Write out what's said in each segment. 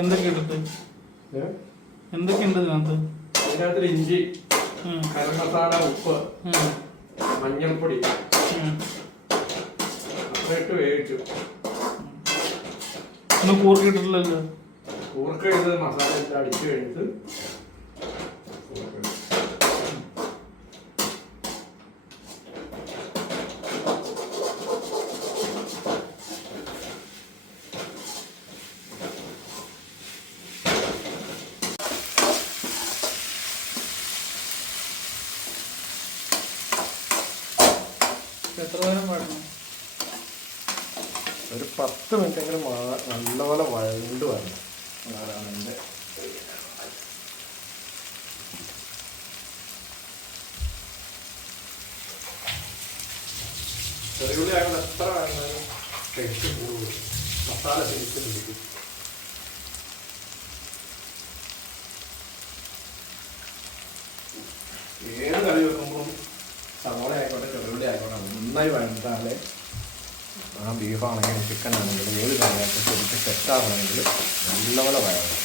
എന്തൊക്കെയുണ്ട് ഇതിനകത്ത്? അതിനകത്ത് ഇഞ്ചി, ഗരം മസാല, ഉപ്പ്, മഞ്ഞൾപ്പൊടി അത്രയിട്ട് വേവിച്ചു. ഒന്നും കൂർക്കിട്ടില്ലല്ലോ. കൂർക്ക ഇത് മസാല ഇട്ട് അടിച്ചു കഴിഞ്ഞിട്ട് എത്ര നേരം വേണം? ഒരു 10 മിനിറ്റെങ്കിലും നല്ലപോലെ വഴണ്ട് വരണം. അതാണ് എൻ്റെ ചെറിയുള്ളി ആയതുകൊണ്ട് എത്ര വേണമെങ്കിലും ടേസ്റ്റ് കൂടും. മസാല ശരിക്കും ഏത് കറി വെക്കുമ്പോൾ സവാള ആയിക്കോട്ടെ ചെറുള്ളി ആയിക്കോട്ടെ നന്നായി വഴണ്ടാലേ ആ ബീഫാണെങ്കിലും ചിക്കൻ ആണെങ്കിലും ഏത് കറിയായിട്ട് ശരിക്കും സെറ്റാകണമെങ്കിൽ നല്ലപോലെ വഴങ്ങണം.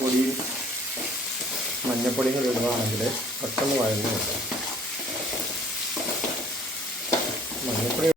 പൊടിയും മഞ്ഞപ്പൊടിയും കൂടി ഇടുകയാണെങ്കിൽ പെട്ടെന്ന് വഴങ്ങുന്നുണ്ട്. മഞ്ഞപ്പൊടി